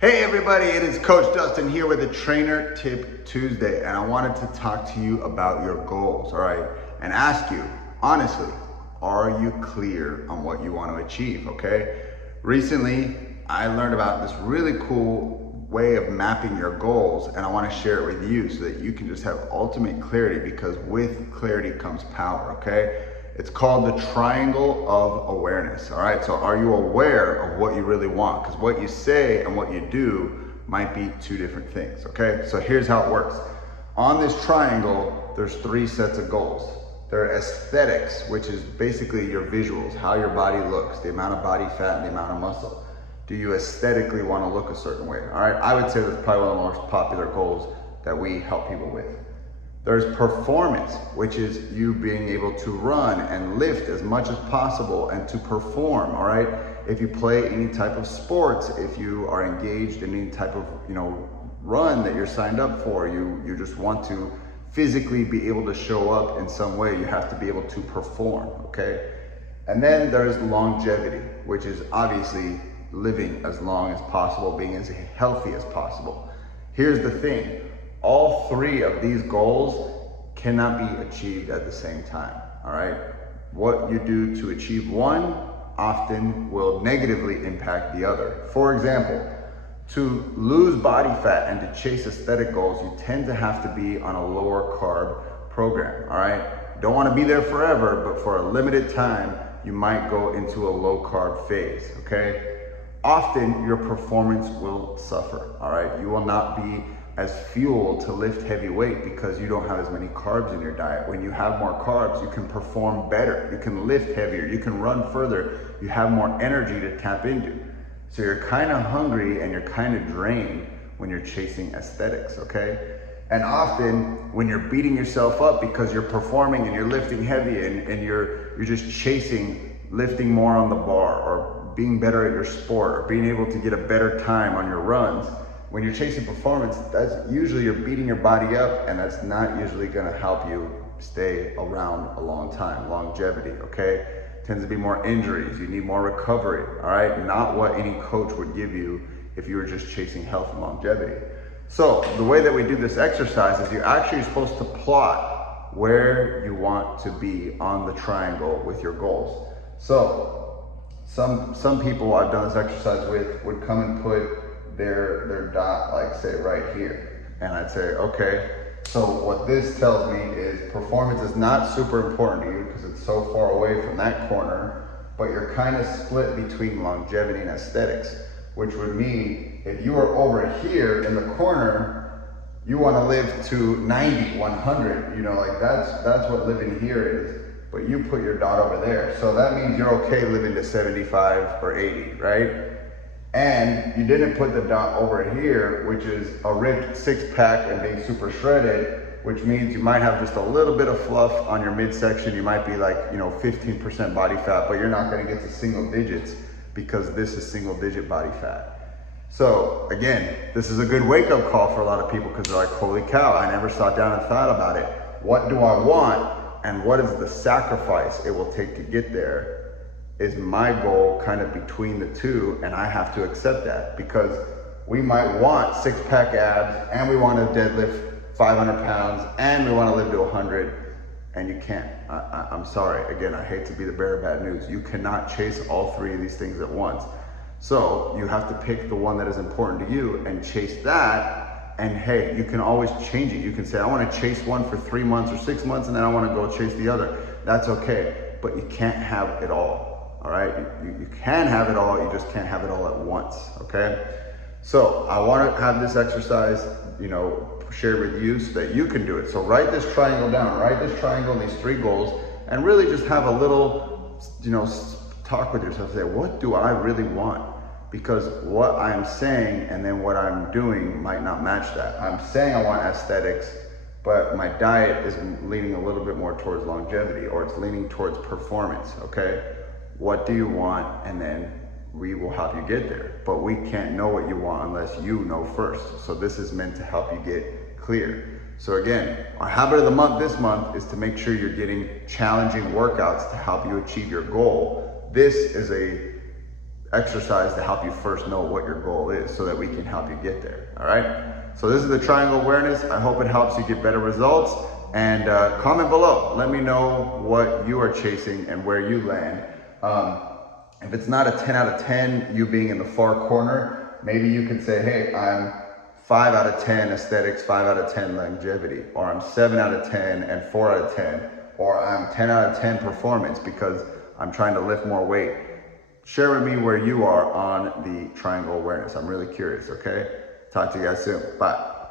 Hey everybody, it is Coach Dustin here with a Trainer Tip Tuesday, and I wanted to talk to you about your goals, all right? And ask you, honestly, are you clear on what you want to achieve, okay? Recently, I learned about this really cool way of mapping your goals, and I want to share it with you so that you can just have ultimate clarity, because with clarity comes power, okay? It's called the triangle of awareness, all right? So are you aware of what you really want? Because what you say and what you do might be two different things, okay? So here's how it works. On this triangle, there's three sets of goals. There are aesthetics, which is basically your visuals, how your body looks, the amount of body fat and the amount of muscle. Do you aesthetically want to look a certain way, all right? I would say that's probably one of the most popular goals that we help people with. There's performance, which is you being able to run and lift as much as possible and to perform, all right? If you play any type of sports, if you are engaged in any type of, run that you're signed up for, you just want to physically be able to show up in some way, you have to be able to perform, okay? And then there's longevity, which is obviously living as long as possible, being as healthy as possible. Here's the thing. All three of these goals cannot be achieved at the same time, all right? What you do to achieve one often will negatively impact the other. For example, to lose body fat and to chase aesthetic goals, you tend to have to be on a lower carb program, all right? You don't want to be there forever, but for a limited time, you might go into a low carb phase, okay? Often your performance will suffer, all right? You will not be as fuel to lift heavy weight because you don't have as many carbs in your diet. When you have more carbs, you can perform better, you can lift heavier, you can run further, you have more energy to tap into. So you're kind of hungry and you're kind of drained when you're chasing aesthetics, okay? And often when you're beating yourself up because you're performing and you're lifting heavy and you're just chasing lifting more on the bar or being better at your sport or being able to get a better time on your runs, when you're chasing performance, that's usually you're beating your body up, and that's not usually gonna help you stay around a long time, longevity, okay? Tends to be more injuries, you need more recovery, all right? Not what any coach would give you if you were just chasing health and longevity. So the way that we do this exercise is you're actually supposed to plot where you want to be on the triangle with your goals. So some people I've done this exercise with would come and put their dot, like say right here, and I'd say, okay, so what this tells me is performance is not super important to you because it's so far away from that corner, but you're kind of split between longevity and aesthetics, which would mean if you are over here in the corner, you want to live to 90, 100, like that's what living here is, but you put your dot over there, so that means you're okay living to 75 or 80, right? And you didn't put the dot over here, which is a ripped six-pack and being super shredded, which means you might have just a little bit of fluff on your midsection. You might be like, 15% body fat, but you're not gonna get to single digits because this is single digit body fat. So again, this is a good wake-up call for a lot of people because they're like, holy cow, I never sat down and thought about it. What do I want? And what is the sacrifice it will take to get there? Is my goal kind of between the two, and I have to accept that because we might want six-pack abs and we want to deadlift 500 pounds and we want to live to 100, and you can't. I'm sorry, again, I hate to be the bearer of bad news. You cannot chase all three of these things at once. So you have to pick the one that is important to you and chase that, and hey, you can always change it. You can say, I want to chase one for 3 months or 6 months and then I want to go chase the other. That's okay, but you can't have it all. All right, you can have it all, you just can't have it all at once, okay? So I want to have this exercise, shared with you so that you can do it. So write this triangle down, write this triangle and these three goals, and really just have a little, talk with yourself, say, what do I really want? Because what I'm saying and then what I'm doing might not match that. I'm saying I want aesthetics, but my diet is leaning a little bit more towards longevity, or it's leaning towards performance, okay? What do you want? And then we will help you get there. But we can't know what you want unless you know first. So this is meant to help you get clear. So again, our habit of the month this month is to make sure you're getting challenging workouts to help you achieve your goal. This is a exercise to help you first know what your goal is so that we can help you get there, all right? So this is the triangle awareness. I hope it helps you get better results. And comment below. Let me know what you are chasing and where you land. If it's not a 10 out of 10, you being in the far corner, maybe you could say, hey, I'm 5 out of 10 aesthetics, 5 out of 10 longevity, or I'm 7 out of 10 and 4 out of 10, or I'm 10 out of 10 performance because I'm trying to lift more weight. Share with me where you are on the triangle awareness. I'm really curious, okay? Talk to you guys soon. Bye.